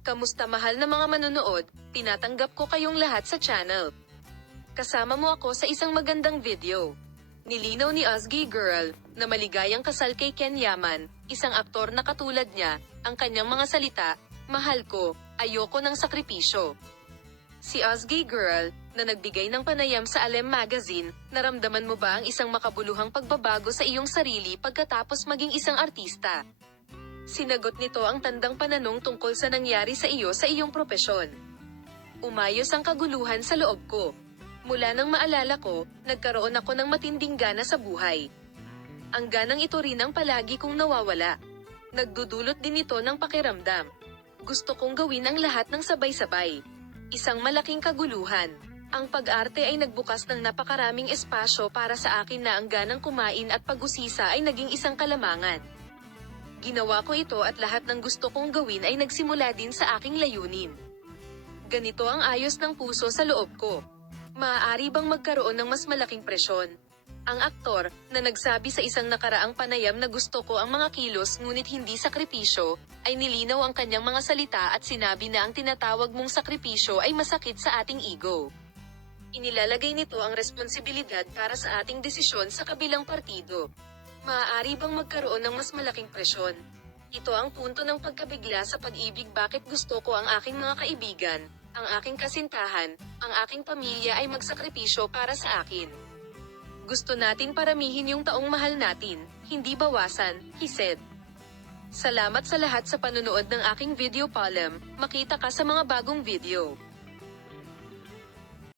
Kamusta mahal na mga manonood, tinatanggap ko kayong lahat sa channel. Kasama mo ako sa isang magandang video. Nilinaw ni Ozgie Girl, na maligayang kasal kay Ken Yaman, isang aktor na katulad niya, ang kanyang mga salita, "Mahal ko, ayoko ng sakripisyo." Si Ozgie Girl, na nagbigay ng panayam sa Alem Magazine, naramdaman mo ba ang isang makabuluhang pagbabago sa iyong sarili pagkatapos maging isang artista? Sinagot nito ang tandang pananong tungkol sa nangyari sa iyo sa iyong propesyon. Umayos ang kaguluhan sa loob ko. Mula nang maalala ko, nagkaroon ako ng matinding gana sa buhay. Ang ganang ito rin ang palagi kong nawawala. Nagdudulot din ito ng pakiramdam. Gusto kong gawin ang lahat ng sabay-sabay. Isang malaking kaguluhan. Ang pag-arte ay nagbukas ng napakaraming espasyo para sa akin na ang ganang kumain at pag-usisa ay naging isang kalamangan. Ginawa ko ito at lahat ng gusto kong gawin ay nagsimula din sa aking layunin. Ganito ang ayos ng puso sa loob ko. Maaari bang magkaroon ng mas malaking presyon? Ang aktor, na nagsabi sa isang nakaraang panayam na gusto ko ang mga kilos ngunit hindi sakripisyo, ay nilinaw ang kanyang mga salita at sinabi na ang tinatawag mong sakripisyo ay masakit sa ating ego. Inilalagay nito ang responsibilidad para sa ating desisyon sa kabilang partido. Maaari bang magkaroon ng mas malaking presyon? Ito ang punto ng pagkabigla sa pag-ibig. Bakit gusto ko ang aking mga kaibigan, ang aking kasintahan, ang aking pamilya ay magsakripisyo para sa akin. Gusto natin paramihin yung taong mahal natin, hindi bawasan, he said. Salamat sa lahat sa panonood ng aking video. Makita ka sa mga bagong video.